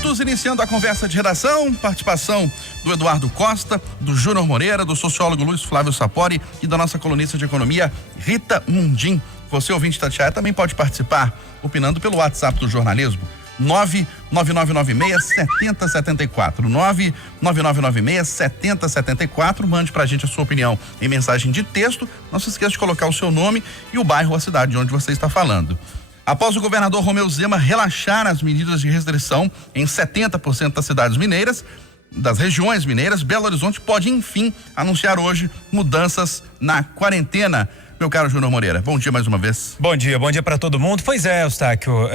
minutos, iniciando a conversa de redação, participação do Eduardo Costa, do Júnior Moreira, do sociólogo Luiz Flávio Sapori e da nossa colunista de economia, Rita Mundim. Você, ouvinte da Itatiaia, também pode participar, opinando pelo WhatsApp do jornalismo, 99996-7074, 99996-7074. Mande pra gente a sua opinião em mensagem de texto. Não se esqueça de colocar o seu nome e o bairro ou a cidade de onde você está falando. Após o governador Romeu Zema relaxar as medidas de restrição em 70% das cidades mineiras, das regiões mineiras, Belo Horizonte pode, enfim, anunciar hoje mudanças na quarentena. Meu caro Júnior Moreira, bom dia mais uma vez. Bom dia para todo mundo. Pois é, Eustáquio,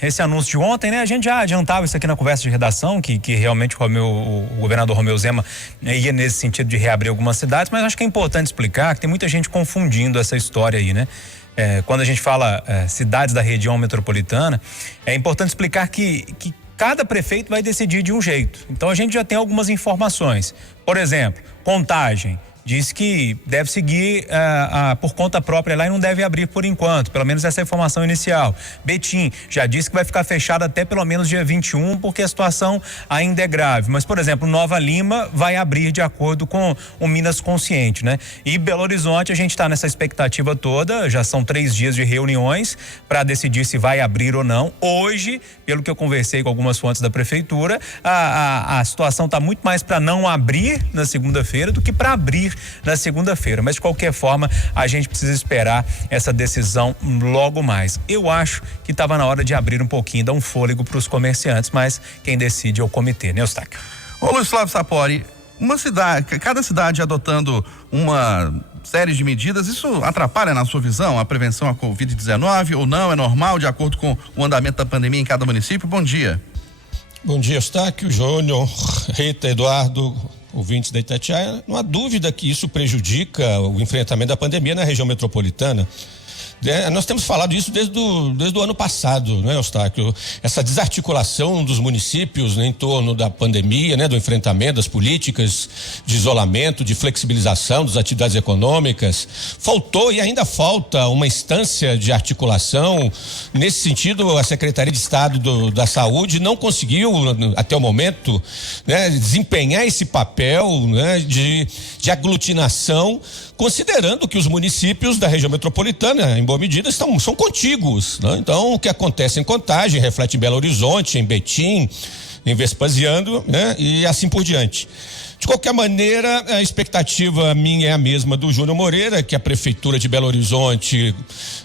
esse anúncio de ontem, né? A gente já adiantava isso aqui na conversa de redação, que realmente o governador Romeu Zema ia nesse sentido de reabrir algumas cidades, mas acho que é importante explicar que tem muita gente confundindo essa história aí, né? Quando a gente fala cidades da região metropolitana, é importante explicar que cada prefeito vai decidir de um jeito. Então a gente já tem algumas informações. Por exemplo, Contagem diz que deve seguir por conta própria lá e não deve abrir por enquanto, pelo menos essa é a informação inicial. Betim já disse que vai ficar fechado até pelo menos dia 21, porque a situação ainda é grave. Mas, por exemplo, Nova Lima vai abrir de acordo com o Minas Consciente, né? E Belo Horizonte, a gente está nessa expectativa toda, já são 3 dias de reuniões para decidir se vai abrir ou não. Hoje, pelo que eu conversei com algumas fontes da prefeitura, a situação está muito mais para não abrir na segunda-feira do que para abrir na segunda-feira, mas de qualquer forma a gente precisa esperar essa decisão logo mais. Eu acho que estava na hora de abrir um pouquinho, dar um fôlego para os comerciantes, mas quem decide é o comitê, né, Eustáquio? Ô Luiz Flávio Sapori, cada cidade adotando uma série de medidas, isso atrapalha na sua visão a prevenção à Covid-19 ou não? É normal de acordo com o andamento da pandemia em cada município? Bom dia. Bom dia, Eustáquio, Júnior, Rita, Eduardo, ouvintes da Itatiaia. Não há dúvida que isso prejudica o enfrentamento da pandemia na região metropolitana. Nós temos falado isso desde o ano passado, né, Eustáquio? Essa desarticulação dos municípios, né, em torno da pandemia, né, do enfrentamento das políticas de isolamento, de flexibilização das atividades econômicas. Faltou e ainda falta uma instância de articulação. Nesse sentido, a Secretaria de Estado da Saúde não conseguiu, até o momento, né, desempenhar esse papel, né, de aglutinação, considerando que os municípios da região metropolitana, em boa medida, são contíguos, né? Então, o que acontece em Contagem reflete em Belo Horizonte, em Betim, em Vespasiano, né? E assim por diante. De qualquer maneira, a expectativa minha é a mesma do Júnior Moreira, que a Prefeitura de Belo Horizonte,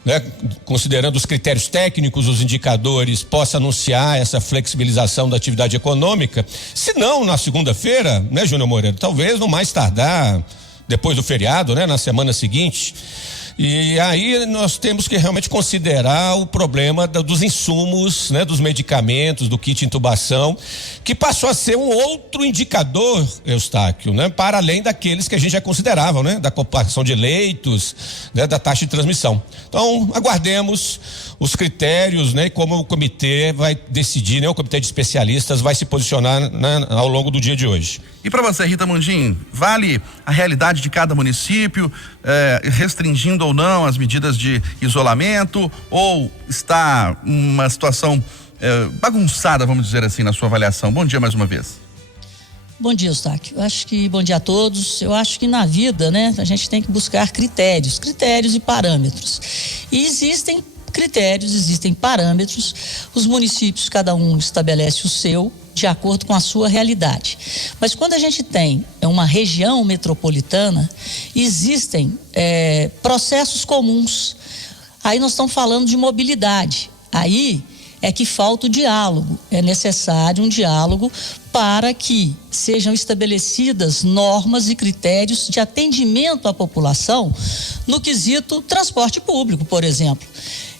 né, considerando os critérios técnicos, os indicadores, possa anunciar essa flexibilização da atividade econômica. Se não, na segunda-feira, né, Júnior Moreira, talvez no mais tardar depois do feriado, né, na semana seguinte. E aí nós temos que realmente considerar o problema dos insumos, né, dos medicamentos, do kit intubação, que passou a ser um outro indicador, Eustáquio, né, para além daqueles que a gente já considerava, né, da ocupação de leitos, né, da taxa de transmissão. Então, aguardemos os critérios, né, e como o comitê vai decidir, né, o comitê de especialistas vai se posicionar, né, ao longo do dia de hoje. E para você, Rita Mundim, vale a realidade de cada município, restringindo ou não as medidas de isolamento, ou está uma situação bagunçada, vamos dizer assim, na sua avaliação? Bom dia mais uma vez. Bom dia, Eustáquio. Bom dia a todos. Eu acho que na vida, né, a gente tem que buscar critérios e parâmetros. E existem critérios, existem parâmetros, os municípios, cada um estabelece o seu, de acordo com a sua realidade. Mas quando a gente tem uma região metropolitana, existem processos comuns. Aí nós estamos falando de mobilidade. Aí é que falta o diálogo. É necessário um diálogo para que sejam estabelecidas normas e critérios de atendimento à população no quesito transporte público, por exemplo.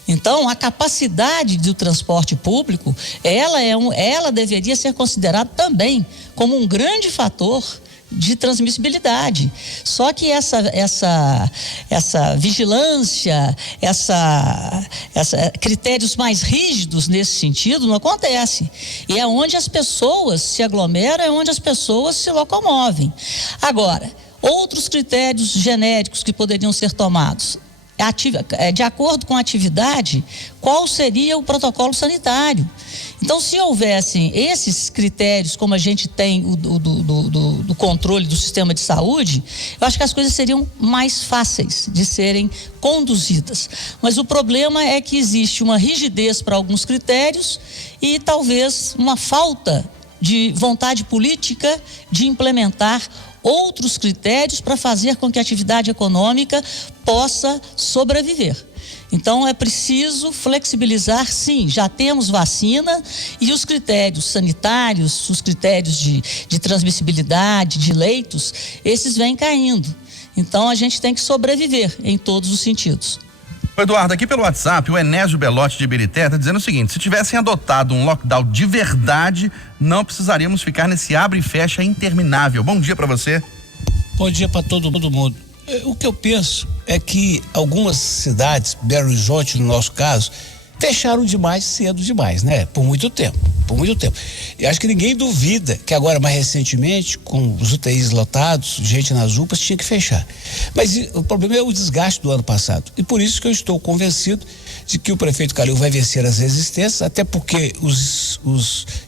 Então, a capacidade do transporte público, ela deveria ser considerada também como um grande fator de transmissibilidade. Só que essa vigilância, critérios mais rígidos nesse sentido não acontece. E é onde as pessoas se aglomeram, é onde as pessoas se locomovem. Agora, outros critérios genéricos que poderiam ser tomados. De acordo com a atividade, qual seria o protocolo sanitário? Então, se houvessem esses critérios, como a gente tem do controle do sistema de saúde, eu acho que as coisas seriam mais fáceis de serem conduzidas. Mas o problema é que existe uma rigidez para alguns critérios e talvez uma falta de vontade política de implementar outros critérios para fazer com que a atividade econômica possa sobreviver. Então é preciso flexibilizar, sim, já temos vacina e os critérios sanitários, os critérios de transmissibilidade, de leitos, esses vêm caindo. Então a gente tem que sobreviver em todos os sentidos. Eduardo, aqui pelo WhatsApp, o Enésio Belotti de Ibirité está dizendo o seguinte: se tivessem adotado um lockdown de verdade, não precisaríamos ficar nesse abre e fecha interminável. Bom dia para você. Bom dia para todo mundo. O que eu penso é que algumas cidades, Belo Horizonte no nosso caso, fecharam demais cedo demais, né? Por muito tempo. E acho que ninguém duvida que agora, mais recentemente, com os UTIs lotados, gente nas UPAs, tinha que fechar. Mas o problema é o desgaste do ano passado. E por isso que eu estou convencido de que o prefeito Calil vai vencer as resistências, até porque os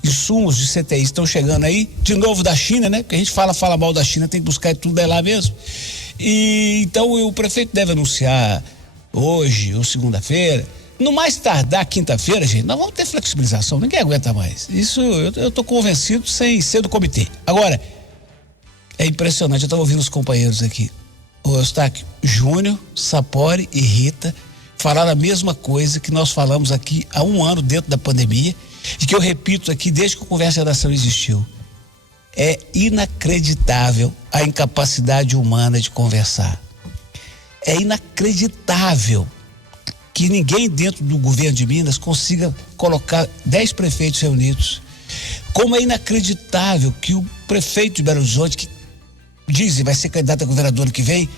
insumos de CTI estão chegando aí, de novo da China, né? Porque a gente fala mal da China, tem que buscar tudo lá mesmo. E então o prefeito deve anunciar hoje ou segunda-feira, no mais tardar quinta-feira, gente, nós vamos ter flexibilização, ninguém aguenta mais. Isso eu tô convencido sem ser do comitê. Agora, é impressionante, eu estava ouvindo os companheiros aqui, o Eustáquio, Júnior, Sapori e Rita falaram a mesma coisa que nós falamos aqui há um ano dentro da pandemia e que eu repito aqui desde que o Conversa de Redação existiu. É inacreditável a incapacidade humana de conversar. É inacreditável que ninguém dentro do governo de Minas consiga colocar 10 prefeitos reunidos. Como é inacreditável que o prefeito de Belo Horizonte, que dizem vai ser candidato a governador ano que vem,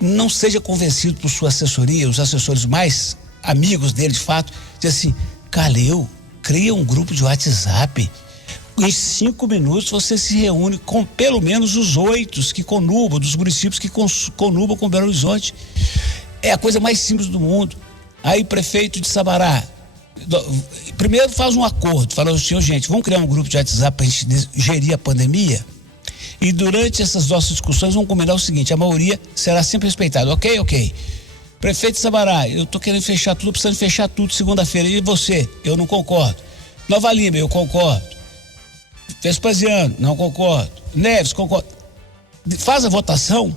não seja convencido por sua assessoria, os assessores mais amigos dele de fato, diz assim: Calil, cria um grupo de WhatsApp. Em 5 minutos você se reúne com pelo menos os 8 que conubam, dos municípios que conubam com Belo Horizonte. É a coisa mais simples do mundo. Aí prefeito de Sabará, primeiro faz um acordo, fala assim: gente, vamos criar um grupo de WhatsApp para a gente gerir a pandemia e durante essas nossas discussões vamos combinar o seguinte: a maioria será sempre respeitada, ok? Prefeito de Sabará, eu tô querendo fechar tudo, precisando fechar tudo segunda-feira, e você? Eu não concordo. Nova Lima, eu concordo. Vespasiano, não concordo. Neves, concordo. Faz a votação,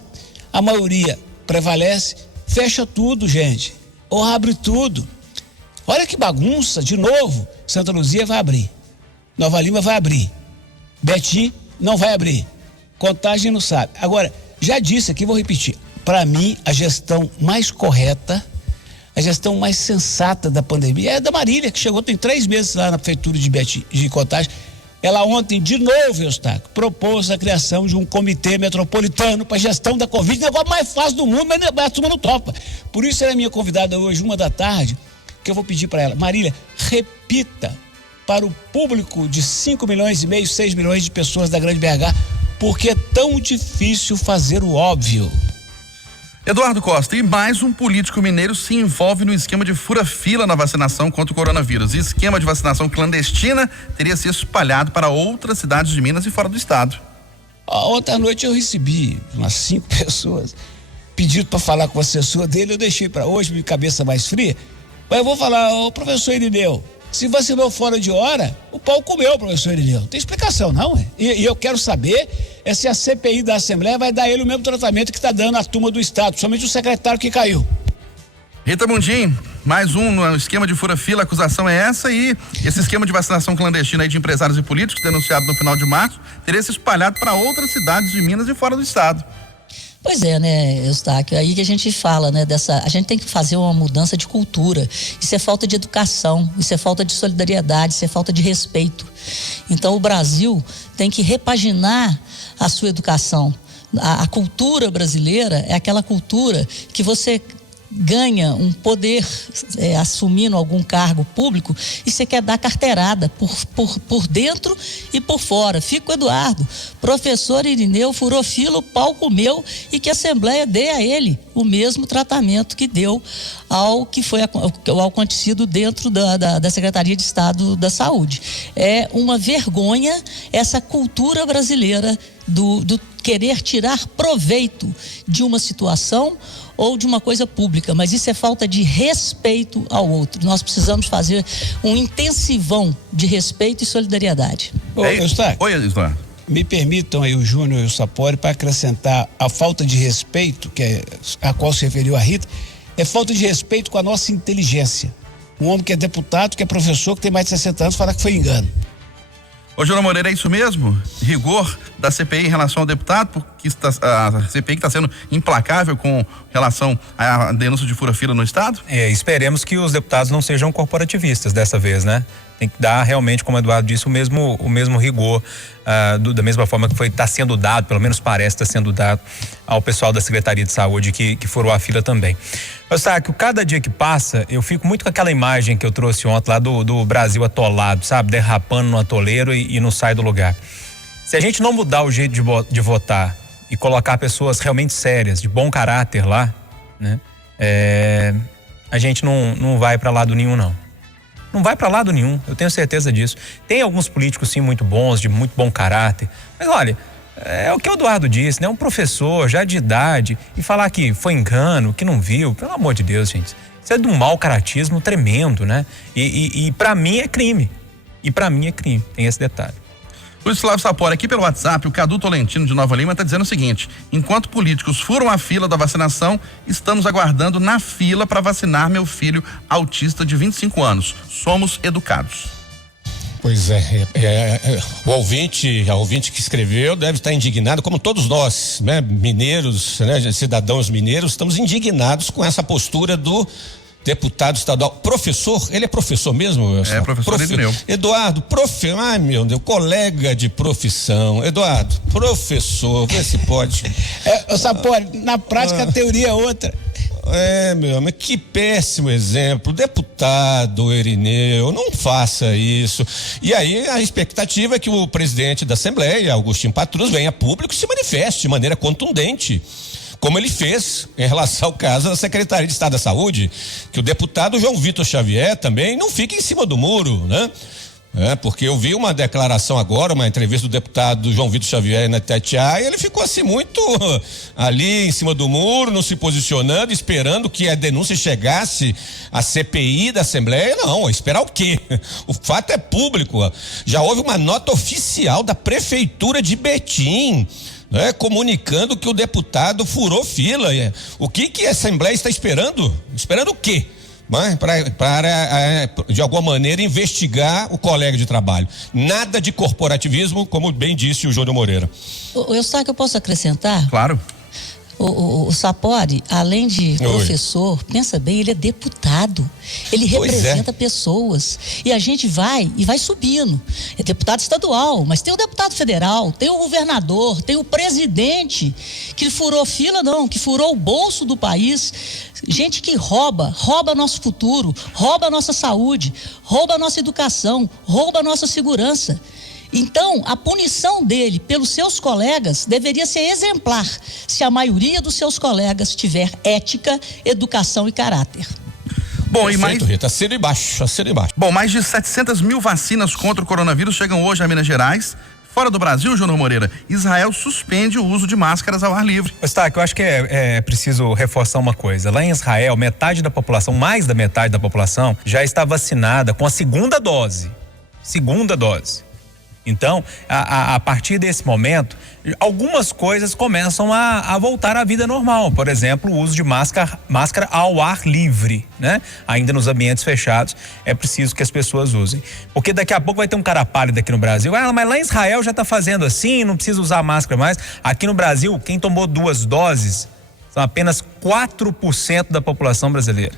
a maioria prevalece, fecha tudo, gente. Ou abre tudo. Olha que bagunça, de novo. Santa Luzia vai abrir. Nova Lima vai abrir. Betim não vai abrir. Contagem não sabe. Agora, já disse aqui, vou repetir. Para mim, a gestão mais correta, a gestão mais sensata da pandemia é a da Marília, que chegou tem 3 meses lá na prefeitura de Betim, de Contagem. Ela ontem, de novo, Eustáquio, propôs a criação de um comitê metropolitano para gestão da Covid, negócio mais fácil do mundo, mas a turma não topa. Por isso ela é minha convidada hoje, 13h, que eu vou pedir para ela: Marília, repita para o público de 5 milhões e meio, 6 milhões de pessoas da Grande BH, porque é tão difícil fazer o óbvio. Eduardo Costa, e mais um político mineiro se envolve no esquema de fura-fila na vacinação contra o coronavírus. E esquema de vacinação clandestina teria sido espalhado para outras cidades de Minas e fora do estado. Ontem à noite eu recebi umas 5 pessoas pedido para falar com o assessor dele, eu deixei para hoje, minha cabeça mais fria, mas eu vou falar: ô professor Irineu, se vacinou fora de hora, o pau comeu, professor Irineu. Não tem explicação, não, é? E eu quero saber se a CPI da Assembleia vai dar ele o mesmo tratamento que está dando a turma do Estado, principalmente o secretário que caiu. Rita Mundim, mais um no esquema de fura-fila, a acusação é essa, e esse esquema de vacinação clandestina aí de empresários e políticos, denunciado no final de março, teria se espalhado para outras cidades de Minas e fora do estado. Pois é, né, Eustáquio, aí que a gente fala, né, a gente tem que fazer uma mudança de cultura. Isso é falta de educação, isso é falta de solidariedade, isso é falta de respeito. Então o Brasil tem que repaginar a sua educação. A cultura brasileira é aquela cultura que você ganha um poder assumindo algum cargo público e você quer dar carteirada por dentro e por fora. Fica o Eduardo, professor Irineu furou fila, o pau comeu, e que a Assembleia dê a ele o mesmo tratamento que deu ao que foi ao acontecido dentro da Secretaria de Estado da Saúde. É uma vergonha essa cultura brasileira do querer tirar proveito de uma situação ou de uma coisa pública, mas isso é falta de respeito ao outro. Nós precisamos fazer um intensivão de respeito e solidariedade. Oi, Eduardo. Me permitam aí o Júnior e o Sapori para acrescentar a falta de respeito, a qual se referiu a Rita, é falta de respeito com a nossa inteligência. Um homem que é deputado, que é professor, que tem mais de 60 anos, fala que foi engano. Ô, Júnior Moreira, é isso mesmo? Rigor da CPI em relação ao deputado, porque a CPI que está sendo implacável com relação à denúncia de fura-fila no Estado? Esperemos que os deputados não sejam corporativistas dessa vez, né? Tem que dar realmente, como o Eduardo disse, o mesmo rigor, da mesma forma que está sendo dado, pelo menos parece estar sendo dado ao pessoal da Secretaria de Saúde que furou a fila também. Mas sabe que cada dia que passa, eu fico muito com aquela imagem que eu trouxe ontem lá do Brasil atolado, sabe? Derrapando no atoleiro e não sai do lugar. Se a gente não mudar o jeito de votar e colocar pessoas realmente sérias, de bom caráter lá, né? A gente não vai para lado nenhum, não. Não vai para lado nenhum, eu tenho certeza disso. Tem alguns políticos, sim, muito bons, de muito bom caráter. Mas olha, é o que o Eduardo disse, né? Um professor já de idade e falar que foi engano, que não viu, pelo amor de Deus, gente. Isso é de um mau caratismo tremendo, né? E para mim é crime. Tem esse detalhe. Luiz Flávio Sapori, aqui pelo WhatsApp, o Cadu Tolentino de Nova Lima está dizendo o seguinte: enquanto políticos furam a fila da vacinação, estamos aguardando na fila para vacinar meu filho autista de 25 anos. Somos educados. Pois o ouvinte que escreveu deve estar indignado, como todos nós, né, mineiros, né, cidadãos mineiros, estamos indignados com essa postura do deputado estadual, professor, ele é professor mesmo? É, professor Irineu. Eduardo, ai meu Deus, colega de profissão, Eduardo, professor, vê se pode. Sapori, na prática a teoria é outra. Meu amigo, que péssimo exemplo. Deputado Irineu, não faça isso. E aí a expectativa é que o presidente da Assembleia, Agostinho Patrus, venha a público e se manifeste de maneira contundente, como ele fez em relação ao caso da Secretaria de Estado da Saúde, que o deputado João Vitor Xavier também não fique em cima do muro, né? Porque eu vi uma declaração agora, uma entrevista do deputado João Vitor Xavier na Itatiaia, e ele ficou assim muito ali em cima do muro, não se posicionando, esperando que a denúncia chegasse à CPI da Assembleia. Não, esperar o quê? O fato é público. Já houve uma nota oficial da Prefeitura de Betim, comunicando que o deputado furou fila. O que a Assembleia está esperando? Esperando o quê? Para de alguma maneira investigar o colega de trabalho. Nada de corporativismo, como bem disse o Júnior Moreira. Eustáquio, eu posso acrescentar? Claro. O Sapori, além de professor, pensa bem, ele é deputado. Ele representa pessoas. E a gente vai subindo. É deputado estadual, mas tem o deputado federal, tem o governador, tem o presidente, que furou fila, que furou o bolso do país. Gente que rouba nosso futuro, rouba a nossa saúde, rouba a nossa educação, rouba a nossa segurança. Então, a punição dele pelos seus colegas deveria ser exemplar, se a maioria dos seus colegas tiver ética, educação e caráter. Bom, e mais... Rita, assina embaixo. Bom, mais de 700 mil vacinas contra o coronavírus chegam hoje a Minas Gerais. Fora do Brasil, Júnior Moreira, Israel suspende o uso de máscaras ao ar livre. Eu acho que é preciso reforçar uma coisa. Lá em Israel, metade da população, mais da metade da população, já está vacinada com a segunda dose. Então, a partir desse momento, algumas coisas começam a voltar à vida normal. Por exemplo, o uso de máscara ao ar livre, né? Ainda nos ambientes fechados, é preciso que as pessoas usem. Porque daqui a pouco vai ter um cara pálido aqui no Brasil. Mas lá em Israel já está fazendo assim, não precisa usar máscara mais. Aqui no Brasil, quem tomou 2 doses são apenas 4% da população brasileira.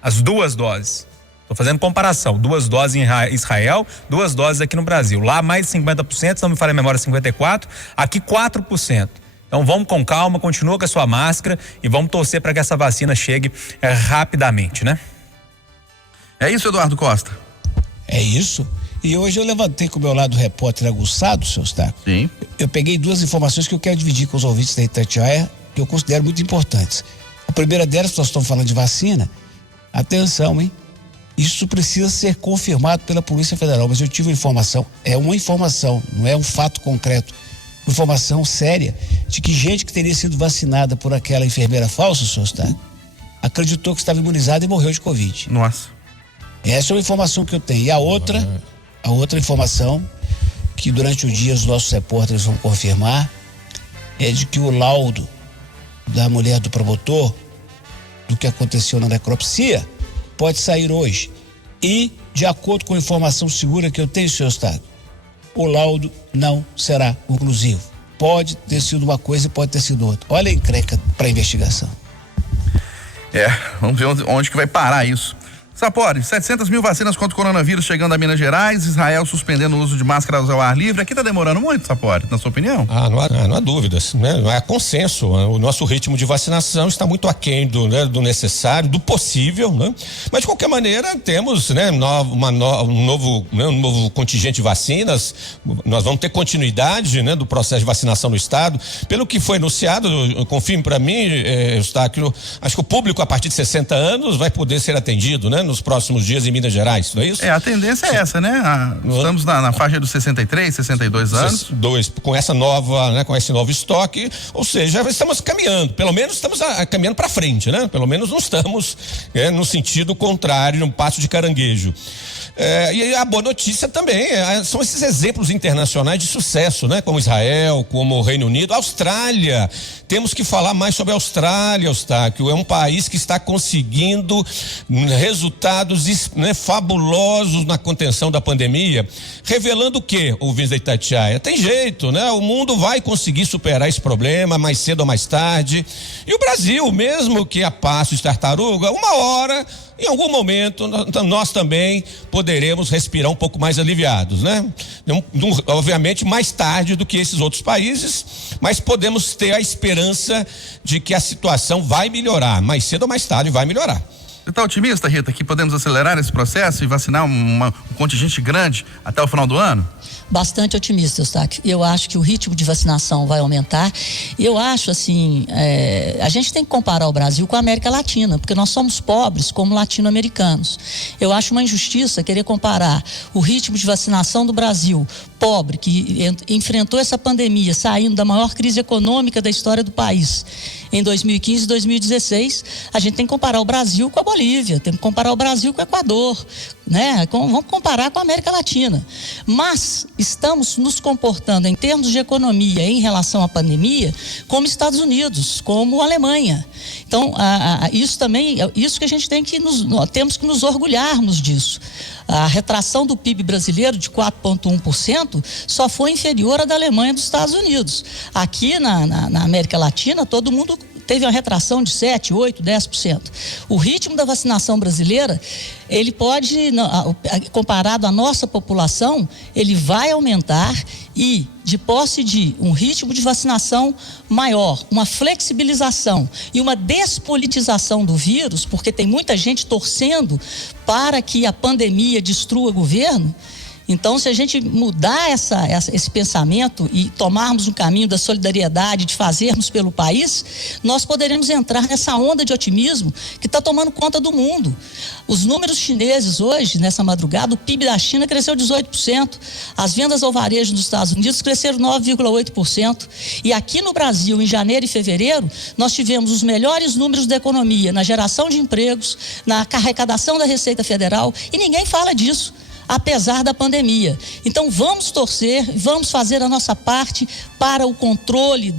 As 2 doses. Estou fazendo comparação, 2 doses em Israel, 2 doses aqui no Brasil. Lá mais de 50%, se não me falha a memória, 54%. Aqui 4%. Então vamos com calma, continua com a sua máscara e vamos torcer para que essa vacina chegue rapidamente, né? É isso, Eduardo Costa? É isso. E hoje eu levantei com o meu lado repórter aguçado, seu Eustáquio. Sim. Eu peguei duas informações que eu quero dividir com os ouvintes da Itatiaia, que eu considero muito importantes. A primeira delas, nós estamos falando de vacina. Atenção, hein? Isso precisa ser confirmado pela Polícia Federal, mas eu tive uma informação, não é um fato concreto, informação séria, de que gente que teria sido vacinada por aquela enfermeira falsa, seu Eustáquio, acreditou que estava imunizada e morreu de Covid. Nossa. Essa é uma informação que eu tenho. E a outra informação, que durante o dia os nossos repórteres vão confirmar, é de que o laudo da mulher do promotor, do que aconteceu na necropsia, pode sair hoje. E, de acordo com a informação segura que eu tenho, senhor Estado, o laudo não será conclusivo. Pode ter sido uma coisa e pode ter sido outra. Olha a encrenca para a investigação. Vamos ver onde que vai parar isso. Sapori, 700 mil vacinas contra o coronavírus chegando a Minas Gerais, Israel suspendendo o uso de máscaras ao ar livre. Aqui tá demorando muito, Sapori, na sua opinião? Não há dúvidas, né? Não há consenso. O nosso ritmo de vacinação está muito aquém do necessário, do possível, né? Mas de qualquer maneira temos, né, um novo contingente de vacinas. Nós vamos ter continuidade, né, do processo de vacinação no estado. Pelo que foi anunciado, confirme para mim, Eustáquio, acho que o público a partir de 60 anos vai poder ser atendido, né, nos próximos dias em Minas Gerais, não é isso? A tendência é essa, né? Estamos na faixa dos 63, 62 anos. Com essa nova, né, com esse novo estoque, ou seja, estamos caminhando, pelo menos estamos caminhando para frente, né? Pelo menos não estamos no sentido contrário, num passo de caranguejo. E a boa notícia também são esses exemplos internacionais de sucesso, né? Como Israel, como o Reino Unido, Austrália. Temos que falar mais sobre a Austrália, Eustáquio. É um país que está conseguindo resultados, né, fabulosos na contenção da pandemia, revelando o quê, ouvintes da Itatiaia? Tem jeito, né? O mundo vai conseguir superar esse problema mais cedo ou mais tarde. E o Brasil, mesmo que a passo de tartaruga, uma hora, em algum momento, nós também poderemos respirar um pouco mais aliviados, né? Obviamente mais tarde do que esses outros países, mas podemos ter a esperança de que a situação vai melhorar, mais cedo ou mais tarde vai melhorar. Você está otimista, Rita, que podemos acelerar esse processo e vacinar um contingente grande até o final do ano? Bastante otimista, Eustáquio. Eu acho que o ritmo de vacinação vai aumentar. Eu acho, assim, a gente tem que comparar o Brasil com a América Latina, porque nós somos pobres como latino-americanos. Eu acho uma injustiça querer comparar o ritmo de vacinação do Brasil, pobre, que enfrentou essa pandemia, saindo da maior crise econômica da história do país, em 2015 e 2016, a gente tem que comparar o Brasil com a Bolívia, tem que comparar o Brasil com o Equador, né? Vamos comparar com a América Latina. Mas estamos nos comportando em termos de economia em relação à pandemia como Estados Unidos, como Alemanha. Então, isso também, isso que a gente temos que nos orgulharmos disso. A retração do PIB brasileiro de 4,1% só foi inferior à da Alemanha e dos Estados Unidos. Aqui na América Latina, todo mundo teve uma retração de 7, 8, 10%. O ritmo da vacinação brasileira, ele pode, comparado à nossa população, ele vai aumentar e, de posse de um ritmo de vacinação maior, uma flexibilização e uma despolitização do vírus, porque tem muita gente torcendo para que a pandemia destrua o governo. Então, se a gente mudar esse pensamento e tomarmos um caminho da solidariedade, de fazermos pelo país, nós poderemos entrar nessa onda de otimismo que está tomando conta do mundo. Os números chineses hoje, nessa madrugada, o PIB da China cresceu 18%, as vendas ao varejo dos Estados Unidos cresceram 9,8%. E aqui no Brasil, em janeiro e fevereiro, nós tivemos os melhores números da economia, na geração de empregos, na arrecadação da Receita Federal, e ninguém fala disso, apesar da pandemia. Então vamos torcer, vamos fazer a nossa parte para o controle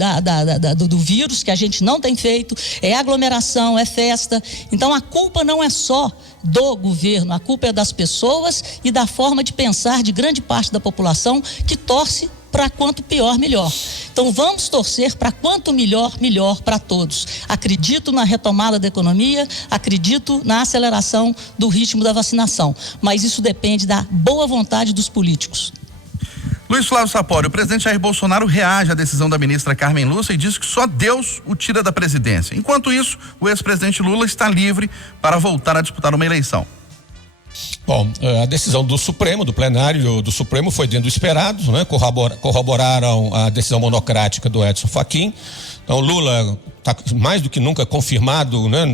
do vírus, que a gente não tem feito, é aglomeração, é festa. Então a culpa não é só do governo, a culpa é das pessoas e da forma de pensar de grande parte da população que torce para quanto pior, melhor. Então vamos torcer para quanto melhor, melhor para todos. Acredito na retomada da economia, acredito na aceleração do ritmo da vacinação, mas isso depende da boa vontade dos políticos. Luiz Flávio Sapori, o presidente Jair Bolsonaro reage à decisão da ministra Carmen Lúcia e diz que só Deus o tira da presidência. Enquanto isso, o ex-presidente Lula está livre para voltar a disputar uma eleição. Bom, a decisão do Supremo, do plenário do Supremo, foi dentro do esperado, né? Corroboraram a decisão monocrática do Edson Fachin. Então, Lula está mais do que nunca confirmado, né,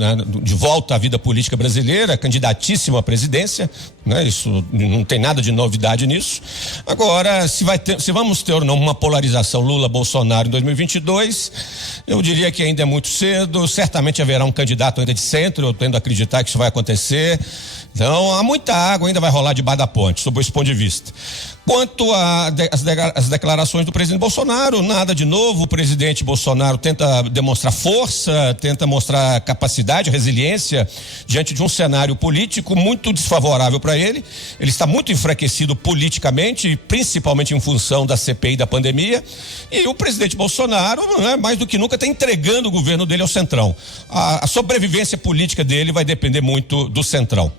de volta à vida política brasileira, candidatíssimo à presidência, né? Isso não tem nada de novidade nisso. Agora, se vamos ter ou não uma polarização Lula-Bolsonaro em 2022, eu diria que ainda é muito cedo. Certamente haverá um candidato ainda de centro, eu tendo a acreditar que isso vai acontecer. Então, há muita água ainda vai rolar debaixo da ponte, sob esse ponto de vista. Quanto às declarações do presidente Bolsonaro, nada de novo. O presidente Bolsonaro tenta demonstrar força, tenta mostrar capacidade, resiliência diante de um cenário político muito desfavorável para ele. Ele está muito enfraquecido politicamente, principalmente em função da CPI da pandemia. E o presidente Bolsonaro, né, mais do que nunca, está entregando o governo dele ao Centrão. A sobrevivência política dele vai depender muito do Centrão.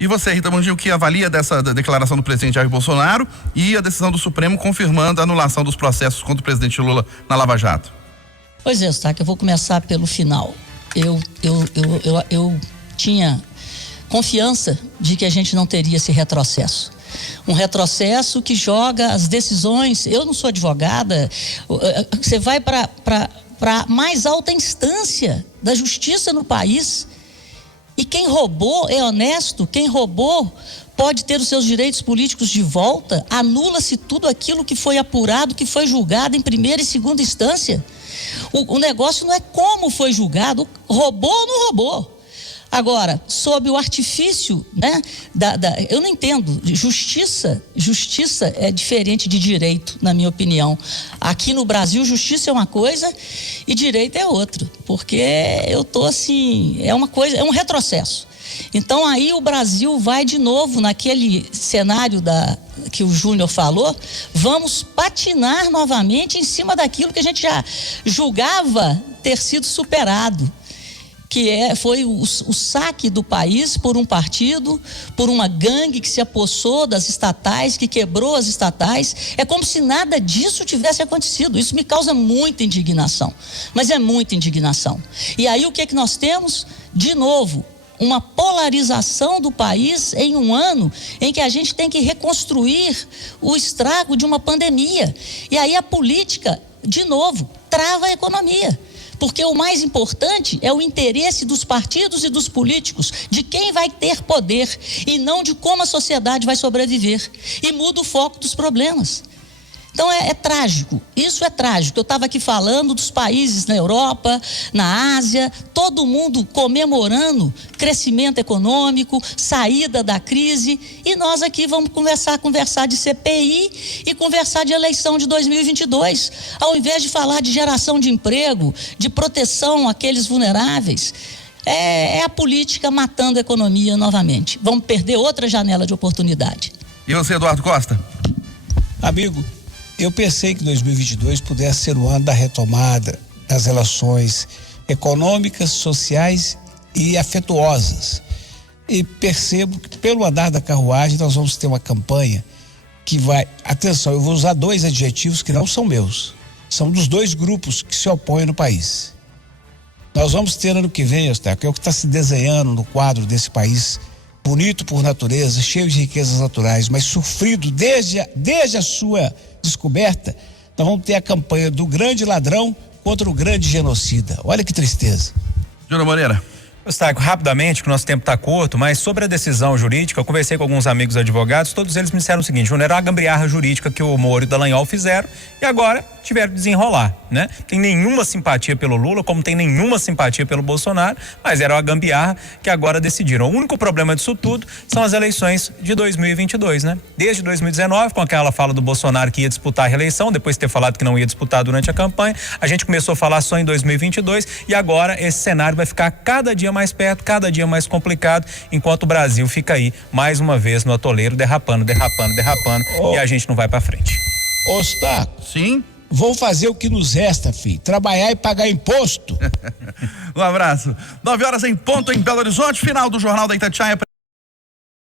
E você, Rita Mondinho, que avalia dessa declaração do presidente Jair Bolsonaro e a decisão do Supremo confirmando a anulação dos processos contra o presidente Lula na Lava Jato? Pois é, Eustáquio, eu vou começar pelo final. Eu tinha confiança de que a gente não teria esse retrocesso. Um retrocesso que joga as decisões. Eu não sou advogada, você vai para a mais alta instância da justiça no país. E quem roubou é honesto, quem roubou pode ter os seus direitos políticos de volta, anula-se tudo aquilo que foi apurado, que foi julgado em primeira e segunda instância. O negócio não é como foi julgado, roubou ou não roubou. Agora, sob o artifício, né, eu não entendo, justiça é diferente de direito, na minha opinião. Aqui no Brasil, justiça é uma coisa e direito é outra, porque eu tô assim, é um retrocesso. Então aí o Brasil vai de novo naquele cenário que o Júnior falou, vamos patinar novamente em cima daquilo que a gente já julgava ter sido superado. Que foi o saque do país por um partido, por uma gangue que se apossou das estatais, que quebrou as estatais. É como se nada disso tivesse acontecido. Isso me causa muita indignação, mas é muita indignação. E aí o que é que nós temos? De novo, uma polarização do país em um ano em que a gente tem que reconstruir o estrago de uma pandemia. E aí a política, de novo, trava a economia. Porque o mais importante é o interesse dos partidos e dos políticos, de quem vai ter poder e não de como a sociedade vai sobreviver. E muda o foco dos problemas. Então é trágico, isso é trágico. Eu estava aqui falando dos países na Europa, na Ásia, todo mundo comemorando crescimento econômico, saída da crise, e nós aqui vamos conversar de CPI e conversar de eleição de 2022, ao invés de falar de geração de emprego, de proteção àqueles vulneráveis. É a política matando a economia novamente. Vamos perder outra janela de oportunidade. E você, Eduardo Costa? Amigo, eu pensei que 2022 pudesse ser o ano da retomada das relações econômicas, sociais e afetuosas. E percebo que pelo andar da carruagem nós vamos ter uma campanha que vai... Atenção, eu vou usar dois adjetivos que não são meus. São dos dois grupos que se opõem no país. Nós vamos ter ano que vem, Eustáquio, é o que está se desenhando no quadro desse país, bonito por natureza, cheio de riquezas naturais, mas sofrido desde a sua descoberta. Nós vamos ter a campanha do grande ladrão contra o grande genocida. Olha que tristeza. Júnior Moreira. Eustáquio, rapidamente, que o nosso tempo está curto, mas sobre a decisão jurídica, eu conversei com alguns amigos advogados, todos eles me disseram o seguinte: Júnior, era uma gambiarra jurídica que o Moro e o Dallagnol fizeram e agora tiveram que desenrolar, né? Tem nenhuma simpatia pelo Lula, como tem nenhuma simpatia pelo Bolsonaro, mas era uma gambiarra que agora decidiram. O único problema disso tudo são as eleições de 2022, né? Desde 2019, com aquela fala do Bolsonaro que ia disputar a reeleição, depois de ter falado que não ia disputar durante a campanha, a gente começou a falar só em 2022 e agora esse cenário vai ficar cada dia mais perto, cada dia mais complicado, enquanto o Brasil fica aí, mais uma vez, no atoleiro, derrapando e a gente não vai pra frente. Eustáquio. Sim? Vamos fazer o que nos resta, filho. Trabalhar e pagar imposto. Um abraço. 9 horas em ponto em Belo Horizonte, final do Jornal da Itatiaia.